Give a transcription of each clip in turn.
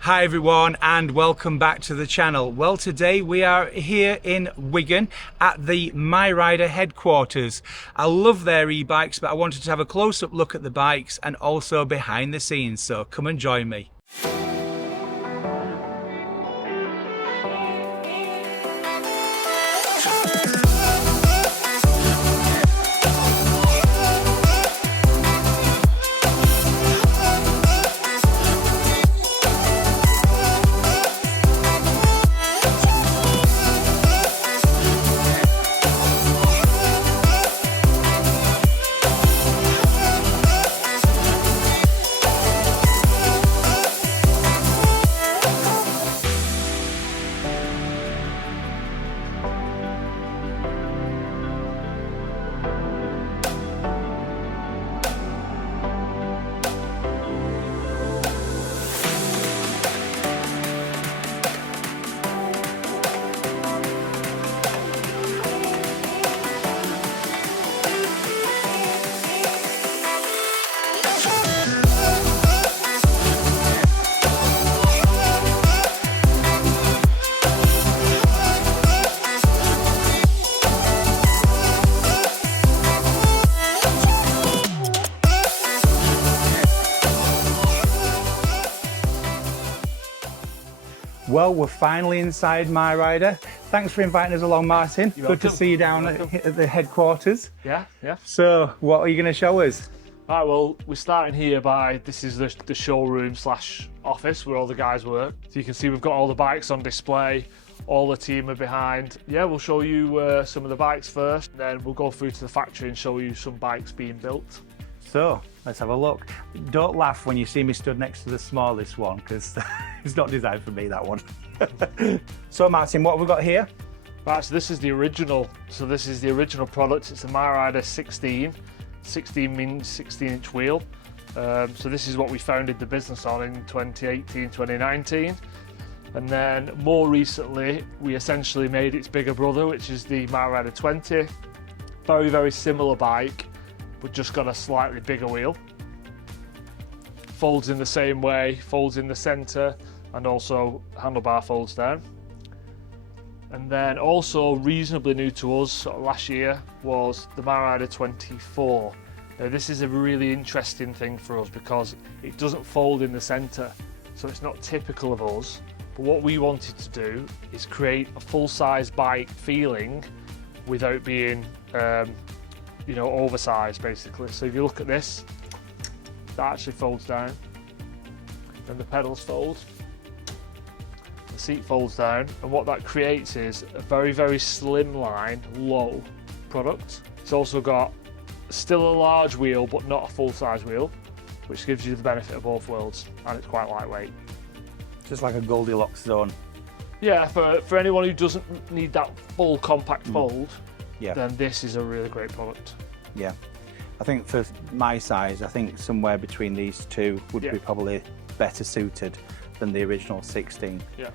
Hi everyone and welcome back to the channel. Well, today we are here in Wigan at the MiRider headquarters. I love their e-bikes, but I wanted to have a close-up look at the bikes and also behind the scenes, so come and join me. Well, we're finally inside MiRider. Thanks for inviting us along, Martin. Good to see you down at the headquarters. Yeah. So, what are you going to show us? All right, well, we're starting here this is the showroom / office where all the guys work. So you can see we've got all the bikes on display, all the team are behind. Yeah, we'll show you some of the bikes first, then we'll go through to the factory and show you some bikes being built. So, let's have a look. Don't laugh when you see me stood next to the smallest one, because it's not designed for me, that one. So, Martin, what have we got here? Right, so this is the original. So this is the original product. It's a MiRider 16. 16 means 16-inch wheel. So this is what we founded the business on in 2018, 2019. And then more recently, we essentially made its bigger brother, which is the MiRider 20. Very, very similar bike, but just got a slightly bigger wheel. Folds in the same way, folds in the center, and also handlebar folds down. And then also reasonably new to us sort of last year was the MiRider 24. Now this is a really interesting thing for us because it doesn't fold in the center, so it's not typical of us. But what we wanted to do is create a full-size bike feeling without being oversized basically. So if you look at this, that actually folds down, then the pedals fold, the seat folds down, and what that creates is a very, very slimline, low product. It's also got still a large wheel, but not a full-size wheel, which gives you the benefit of both worlds, and it's quite lightweight. Just like a Goldilocks zone. Yeah, for anyone who doesn't need that full compact fold, yeah, then this is a really great product. Yeah, I think for my size, I think somewhere between these two would be probably better suited than the original 16. Yeah.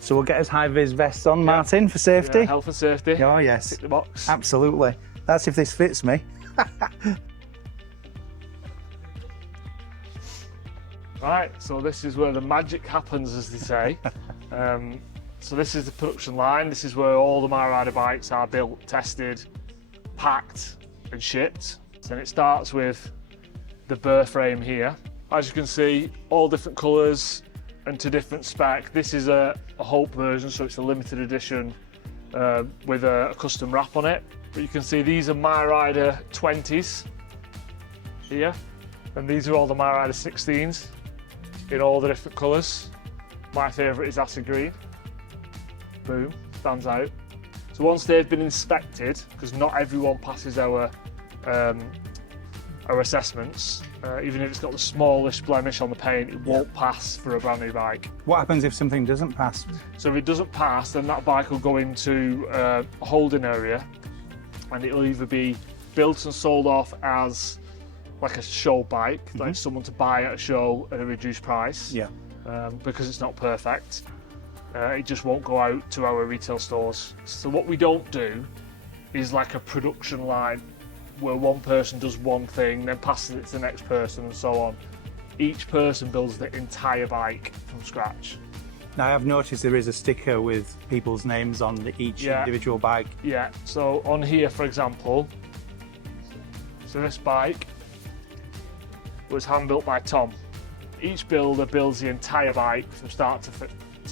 So we'll get us high-vis vests on, Martin, for safety. Yeah, health and safety. Oh yes. Tick the box. Absolutely. That's if this fits me. Right, so this is where the magic happens, as they say. So this is the production line. This is where all the MiRider bikes are built, tested, packed and shipped. And it starts with the burr frame here. As you can see, all different colours and to different spec. This is a Hope version, so it's a limited edition with a custom wrap on it. But you can see these are MiRider 20s here, and these are all the MiRider 16s in all the different colours. My favourite is acid green. Boom, stands out. So once they've been inspected, because not everyone passes our assessments, even if it's got the smallest blemish on the paint, it won't pass for a brand new bike. What happens if something doesn't pass? So if it doesn't pass, then that bike will go into a holding area, and it'll either be built and sold off as like a show bike, like someone to buy at a show at a reduced price, because it's not perfect. It just won't go out to our retail stores. So what we don't do is like a production line where one person does one thing, then passes it to the next person and so on. each person builds the entire bike from scratch. Now I've noticed there is a sticker with people's names on each individual bike. Yeah, so on here, for example, so this bike was hand built by Tom. Each builder builds the entire bike from start to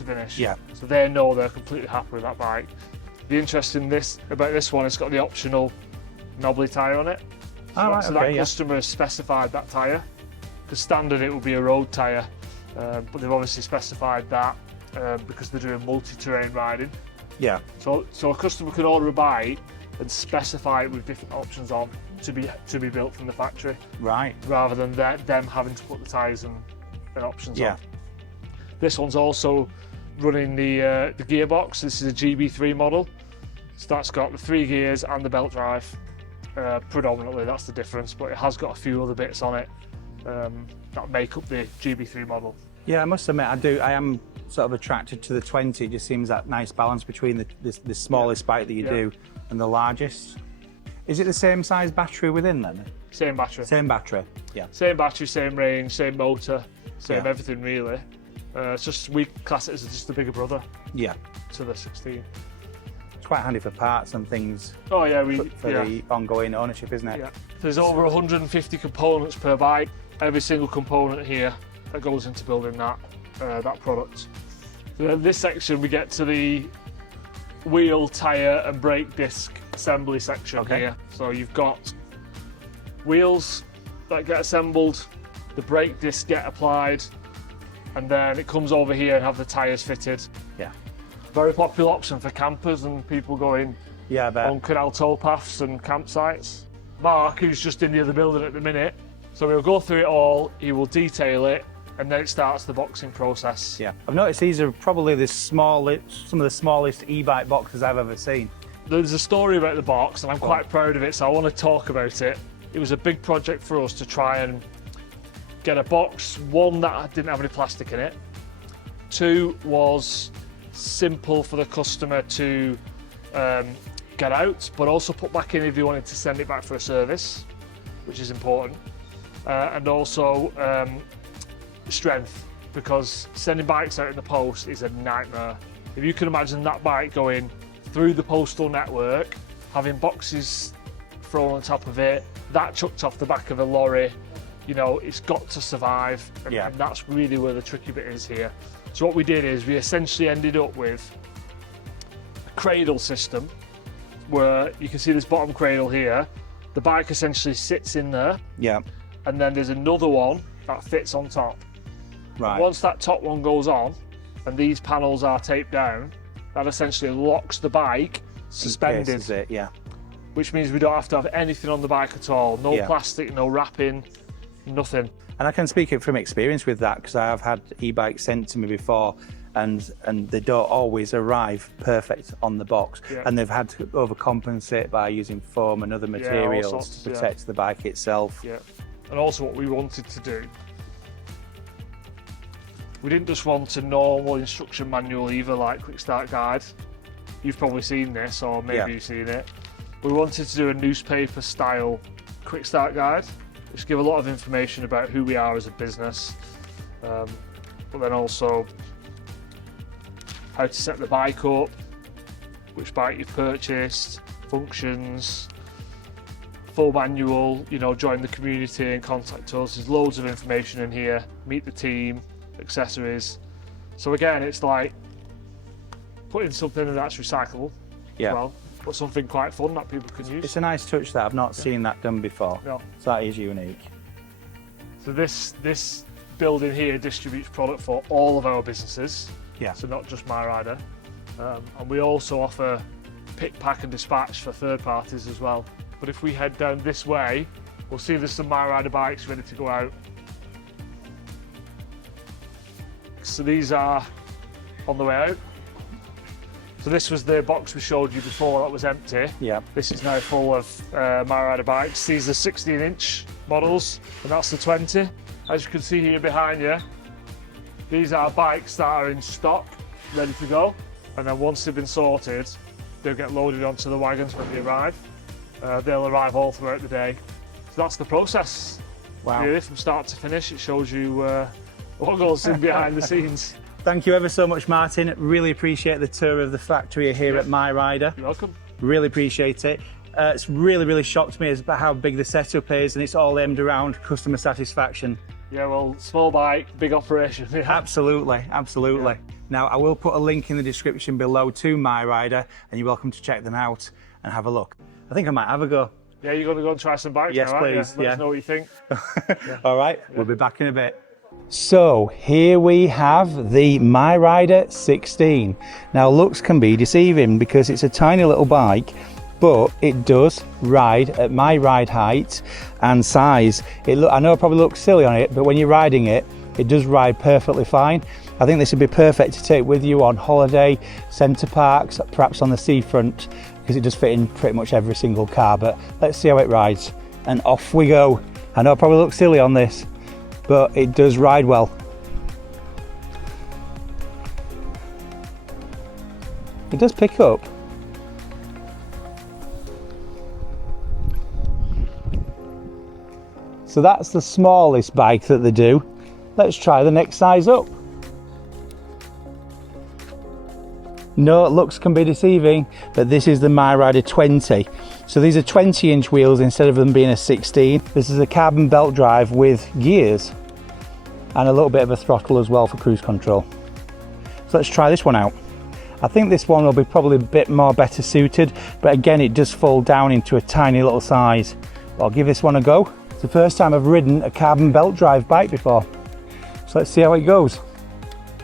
finish. Yeah. So they know they're completely happy with that bike. The interesting about this one, it's got the optional knobbly tyre on it. So that customer has specified that tyre. Because standard it will be a road tyre, but they've obviously specified that because they're doing multi-terrain riding. Yeah. So a customer can order a bike and specify it with different options on to be built from the factory. Right. Rather than them having to put the tyres and options on. This one's also running the gearbox. This is a GB3 model. So that's got the 3 gears and the belt drive. Predominantly, that's the difference, but it has got a few other bits on it that make up the GB3 model. Yeah, I must admit, I am sort of attracted to the 20. It just seems that nice balance between the smallest bike that you do and the largest. Is it the same size battery within then? Same battery. Same battery, yeah. Same battery, same range, same motor, same everything really. It's just, we class it as just a bigger brother. Yeah. To the 16. It's quite handy for parts and things. Oh yeah, for the ongoing ownership, isn't it? Yeah. There's over 150 components per bike. Every single component here that goes into building that product. So then this section we get to the wheel, tyre and brake disc assembly section here. So you've got wheels that get assembled, the brake discs get applied, and then it comes over here and have the tyres fitted. Yeah. Very popular option for campers and people going on canal towpaths and campsites. Mark, who's just in the other building at the minute, so he'll go through it all, he will detail it, and then it starts the boxing process. Yeah. I've noticed these are probably some of the smallest e-bike boxes I've ever seen. There's a story about the box, and I'm quite proud of it, so I want to talk about it. It was a big project for us to try and get a box, one that didn't have any plastic in it, 2 was simple for the customer to get out, but also put back in if you wanted to send it back for a service, which is important, and also strength, because sending bikes out in the post is a nightmare. If you can imagine that bike going through the postal network, having boxes thrown on top of it, that chucked off the back of a lorry, you know, it's got to survive, and that's really where the tricky bit is here. So what we did is we essentially ended up with a cradle system where you can see this bottom cradle here. The bike essentially sits in there, and then there's another one that fits on top. Right. And once that top one goes on and these panels are taped down, that essentially locks the bike suspended. Which means we don't have to have anything on the bike at all. No plastic, no wrapping, nothing. And I can speak it from experience with that, because I have had e-bikes sent to me before, and they don't always arrive perfect on the box, and they've had to overcompensate by using foam and other materials to protect the bike itself. Yeah, and also what we wanted to do, we didn't just want a normal instruction manual either, like quick start guide. You've probably seen this, or maybe you've seen it. We wanted to do a newspaper style quick start guide, which give a lot of information about who we are as a business, but then also how to set the bike up, which bike you've purchased, functions, full manual, you know, join the community and contact us. There's loads of information in here, meet the team, accessories. So again, it's like putting something that's recyclable as well, but something quite fun that people can use. It's a nice touch that I've not seen that done before. So that is unique. So this building here distributes product for all of our businesses. So not just MiRider. And we also offer pick, pack and dispatch for third parties as well. But if we head down this way, we'll see there's some MiRider bikes ready to go out. So these are on the way out. So this was the box we showed you before that was empty. This is now full of MiRider bikes. These are 16-inch models, and that's the 20. As you can see here behind you, these are bikes that are in stock, ready to go. And then once they've been sorted, they'll get loaded onto the wagons when they arrive. They'll arrive all throughout the day. So that's the process. Wow. Really, from start to finish, it shows you what goes in behind the scenes. Thank you ever so much, Martin. Really appreciate the tour of the factory here at MiRider. You're welcome. Really appreciate it. It's really shocked me about how big the setup is, and it's all aimed around customer satisfaction. Yeah, well, small bike, big operation. Yeah. Absolutely. Yeah. Now, I will put a link in the description below to MiRider, and you're welcome to check them out and have a look. I think I might have a go. Yeah, you're going to go and try some bikes Yes, now, aren't please. you? Let us know what you think. All right, we'll be back in a bit. So here we have the MiRider 16. Now looks can be deceiving because it's a tiny little bike, but it does ride at my ride height and size. I know it probably looks silly on it, but when you're riding it, it does ride perfectly fine. I think this would be perfect to take with you on holiday, centre parks, perhaps on the seafront, because it does fit in pretty much every single car. But let's see how it rides, and off we go. I know it probably looks silly on this, but it does ride well. It does pick up. So that's the smallest bike that they do. Let's try the next size up. No, looks can be deceiving, but this is the MiRider 20. So these are 20-inch wheels instead of them being a 16. This is a carbon belt drive with gears and a little bit of a throttle as well for cruise control. So let's try this one out. I think this one will be probably a bit more better suited, but again, it does fall down into a tiny little size. But I'll give this one a go. It's the first time I've ridden a carbon belt drive bike before. So let's see how it goes.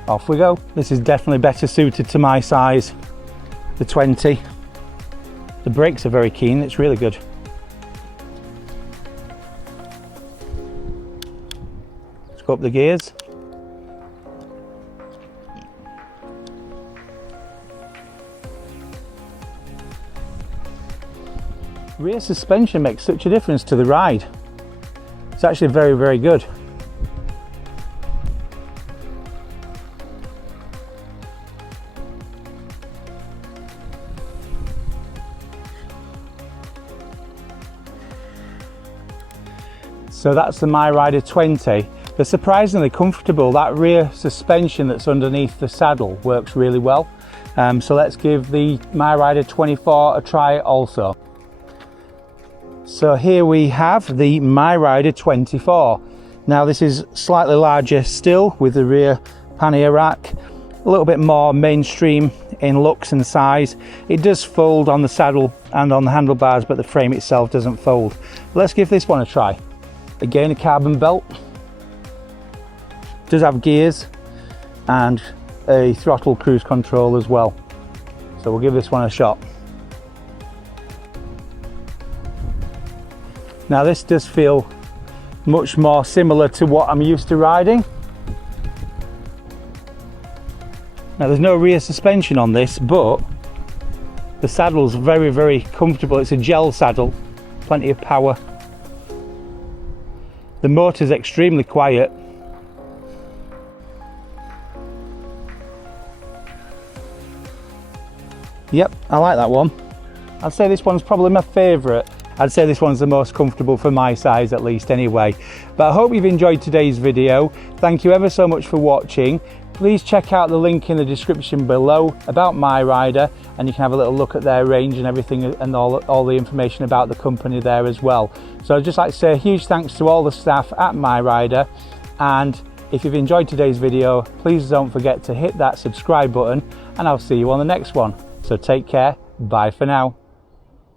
Off we go. This is definitely better suited to my size, the 20. The brakes are very keen, it's really good. Let's go up the gears. Rear suspension makes such a difference to the ride. It's actually very good. So that's the MiRider 20. They're surprisingly comfortable. That rear suspension that's underneath the saddle works really well. So let's give the MiRider 24 a try also. So here we have the MiRider 24. Now this is slightly larger still with the rear pannier rack, a little bit more mainstream in looks and size. It does fold on the saddle and on the handlebars, but the frame itself doesn't fold. Let's give this one a try. Again, a carbon belt. Does have gears and a throttle cruise control as well. So we'll give this one a shot. Now this does feel much more similar to what I'm used to riding. Now there's no rear suspension on this, but the saddle's very comfortable. It's a gel saddle, plenty of power. The motor's extremely quiet. Yep, I like that one. I'd say this one's probably my favourite. I'd say this one's the most comfortable for my size at least anyway. But I hope you've enjoyed today's video. Thank you ever so much for watching. Please check out the link in the description below about MiRider, and you can have a little look at their range and everything, and all the information about the company there as well. So I'd just like to say a huge thanks to all the staff at MiRider, and if you've enjoyed today's video, please don't forget to hit that subscribe button, and I'll see you on the next one. So take care, bye for now.